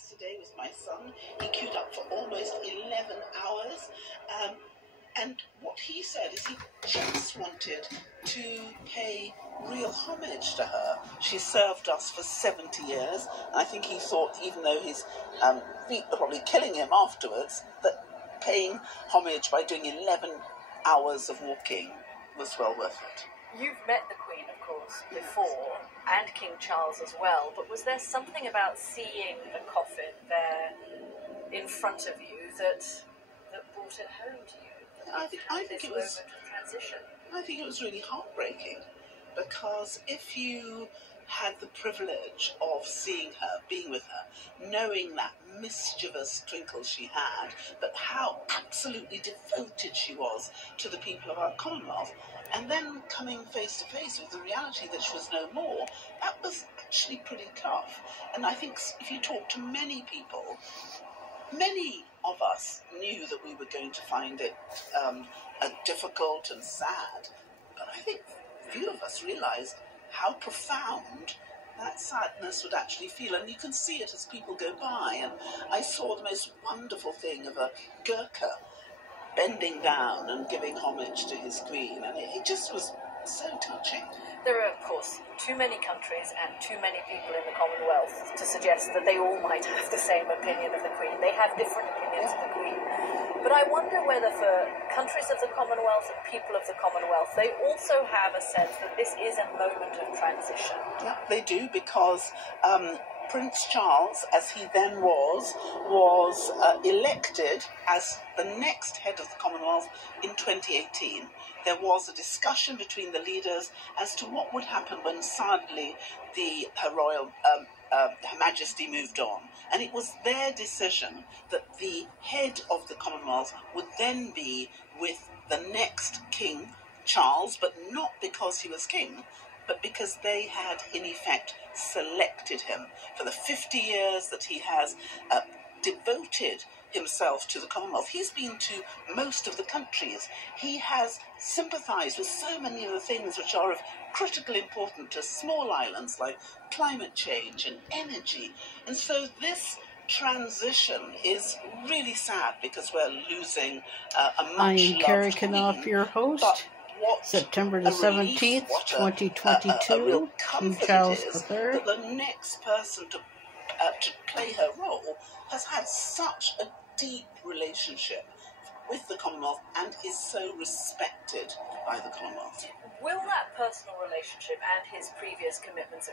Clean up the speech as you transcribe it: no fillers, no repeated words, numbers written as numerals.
yesterday with my son. He queued up for almost 11 hours. And what he said is he just wanted to pay real homage to her. She served us for 70 years. I think he thought, even though his feet were probably killing him afterwards, that paying homage by doing 11 hours of walking was well worth it. You've met the Queen, of course, before, and King Charles as well, but was there something about seeing the coffin there in front of you that brought it home to you? I think it was transition. I think it was really heartbreaking, because if you had the privilege of seeing her, being with her, knowing that mischievous twinkle she had, but how absolutely devoted she was to the people of our Commonwealth, and then coming face to face with the reality that she was no more, that was actually pretty tough. And I think if you talk to many people, many of us knew that we were going to find it difficult and sad, but I think few of us realised how profound that sadness would actually feel. And you can see it as people go by. And I saw the most wonderful thing of a Gurkha bending down and giving homage to his queen, and it just was so touching. There are, of course, too many countries and too many people in the Commonwealth to suggest that they all might have the same opinion of the Queen. They have different opinions of the Queen. But I wonder whether for countries of the Commonwealth and people of the Commonwealth, they also have a sense that this is a moment of transition. Yeah, they do, because Prince Charles, as he then was elected as the next head of the Commonwealth in 2018. There was a discussion between the leaders as to what would happen when suddenly Her Majesty moved on. And it was their decision that the head of the Commonwealth would then be with the next King Charles, but not because he was king, but because they had, in effect, selected him. For the 50 years that he has devoted himself to the Commonwealth, he's been to most of the countries. He has sympathised with so many of the things which are of critical importance to small islands like climate change and energy. And so this transition is really sad, because we're losing a much I am Carrie queen. Knopf, your host. September the 17th, 2022, King Charles III. That the next person to play her role has had such a deep relationship with the Commonwealth and is so respected by the Commonwealth. Will that personal relationship and his previous commitments